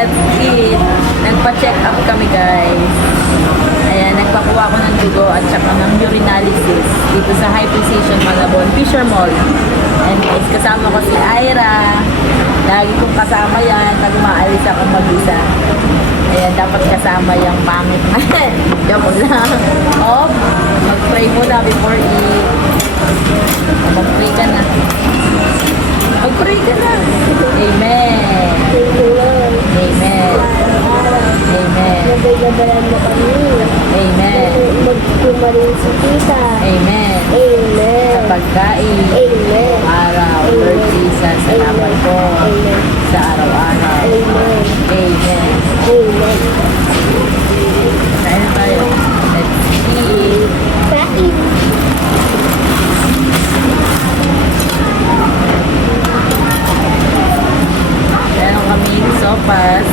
let's eat. Nagpa-check up kami guys. Ayan, nagpakuha ko ng dugo at saka ng urinalysis dito sa High Precision Malabon, Fisher Mall. And guys, kasama ko si Ira. Lagi kong kasama yan pag umaalis ako mag-isa. Ayan, dapat kasama yung pangit. Joke lang. Oh, mag-pray muna before eat. Mag-pray ka na. Mag-pray ka na. Amen. Amen. Amen. Nagagabalan mo kami. Amen. Magkumarin si tita. Amen. Amen. Sa pagkain. Amen. Araw, Lord Jesus, salamat po Amen. sa araw-araw. Amen. Amen. Amen. Kain na tayo. Let's eat. Kain. Meron kaming sopas.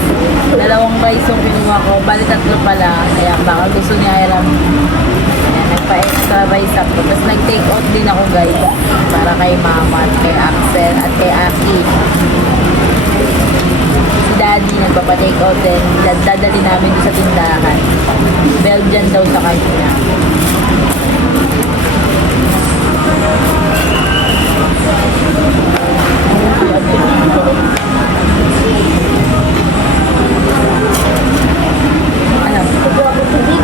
Dalawang rice yung pinuha ko. Bali tatlo pala. Kaya baka gusto niya Hiram. Ayan, nagpa-extra rice ako. Tapos nag-take out din ako guys. Para kay Mama at kay Axel at kay Aki. Si Daddy nagpapa-take out din. Dadali namin doon sa tindahan. Belgian daw sa kanya. Ano? Kukuha ko tubig.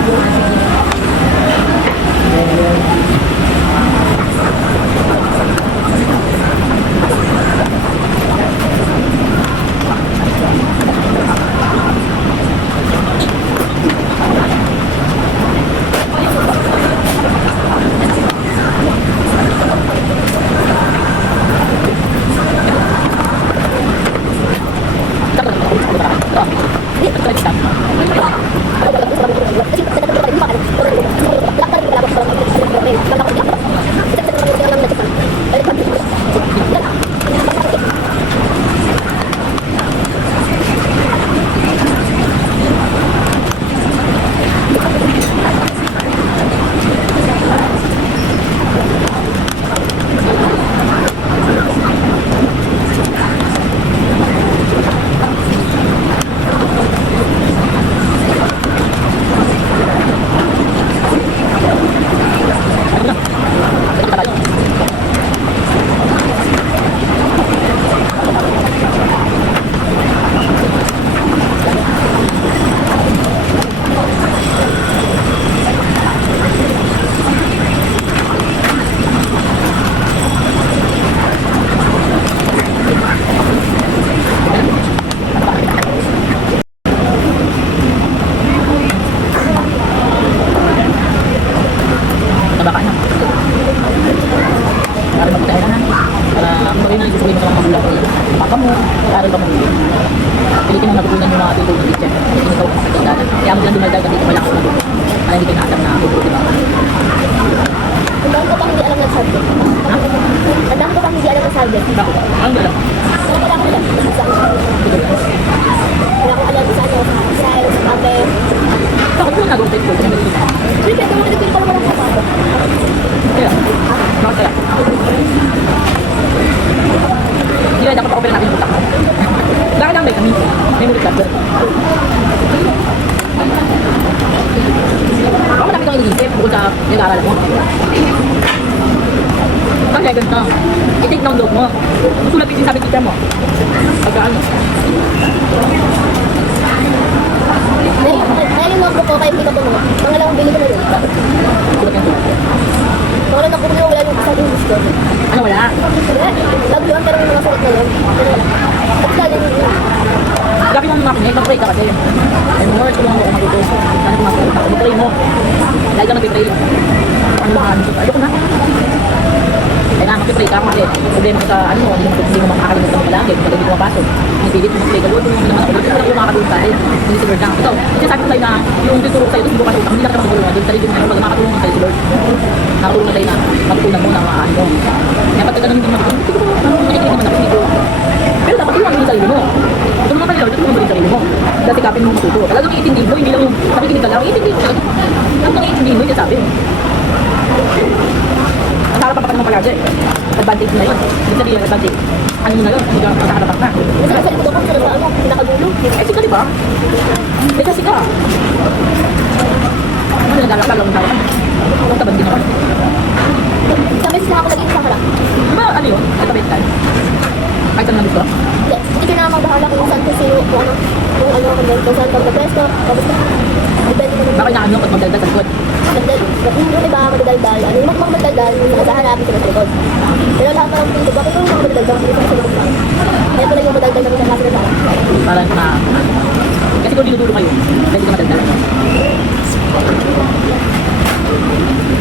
Baka na. Para magtayo na. Para magtayo na isusuhin mo sa mga magulang. Papa mo, aral ba mo? Pilitin mo natutunan yung mga tutulong ng teacher. Pilitin ikaw ang pagkakitanan. Kaya mo lang dumagdag dito malakas na doon. Para hindi kayo naasam na ako. Diba? Ang dami ko pang hindi alam ng subject. Ang dami ko pang hindi alam ng subject. Bakit? Ang galang. Wala ko alam. Wala ko alam sa ano. Science, abe. Bakit mo nag-update ko? Siyempre, kung hindi ko pala walang kapatid. Kaya? Bakit kaya? Hindi na dapat ako pala natin yung utak mo. Bakit lang may kami? Memory card. Ako madami kang iniisip bukod sa nag-aaralan mo. Kasi ganito, i-take down note mo. Sulat yung sinasabi teacher mo. Pagkaan mo. Kaya yung notebook ko, kaya hindi ko tunod. Mga lang bili ko na yun. Sulat yung sulat. Mga lang ako wala yung isang English ko. Ano wala? Wala. Lagi yun, pero yung mga sulat na yun. Pero wala. Tapos lagi yun. Grabe mo makinig, mag-pray ka kasi. Ay mo, tulungan mo ako matuto. Ano kung matuto? Mag-pray mo. Lagi ka mag-pray. Ano mga ano? Ayoko na. Kaya mag-pray ka kasi problema sa ano, hindi mo makakalimutan mo palagi. Pag hindi mo mapasok. Nagpilit mo mag-pray ka. Huwag mo naman ako. Hindi mo makakatulong sa akin. Hindi si Lord lang. Ito, kasi sabi ko sa'yo na yung tuturo sa'yo, tapos bukas utang, hindi na ka magtulungan. Yung sarili mo, pag makakatulungan sa'yo si Lord. Nakatulong na sa'yo na matutunan mo na mga ano. Kaya pag ganun hindi mo makakatulong, hindi ko naman ako. Hindi ko. Pero dapat tulungan mo yung sarili mo. Kung naman kayo, tulungan mo yung sarili mo. Dati kapin mo matuto. Talagang iintindihin mo, hindi lang yung nakikinig ka lang. Iintindihin mo talaga. Ang iintindihin mo, yung sabi. Ang harap pa naman palagi. Advantage na yun. Hindi sabihin yung advantage. Ano mo na yun? Hindi ka makakarapat na. Kasi sa likod ako, sa ano, pinakagulo. Eh, sige, ba? Eh kasi ka. Ano naglalakal lang tayo? Huwag tabad din naman. Sa beses na ako naging sa harap. Di ba ano yun? Katabit ka. Kahit saan nandito? Hindi. Hindi na magbahala kung saan kung sino, kung ano, kung saan ka magpesto. Tapos na. Depende na Baka inaano pag magdaldal sa likod. yung iba magdadaldal. Ano yung magdadaldal, yung sa harap, yung sa likod. Pero lahat na lang dito, bakit yung mga magdadaldal, yung sa likod lang. Kaya pala yung magdadaldal na sa harap. Parang na... Kasi kung dinudulo kayo, pwede ka madaldal.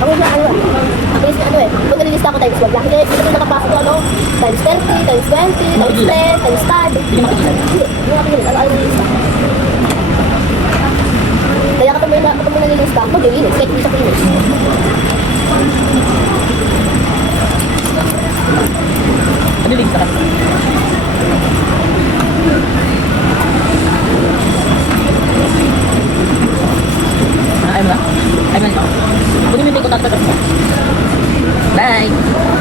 Ako na ano ang bilis na ano kung nalilista ko times 1 lang, hindi ko nakapasok ko ano, times 30, times 20, times 10, times 5. Hindi ka makikilan. Hindi, hindi ako nililista, ano nililista. Kaya kapag mo nalilista, mag-iinis, kahit hindi siya kinis. Ano yung ka? Ayaw mo na? Ayaw mo na ito? Kunin mo yung take ko tatapos mo. Bye!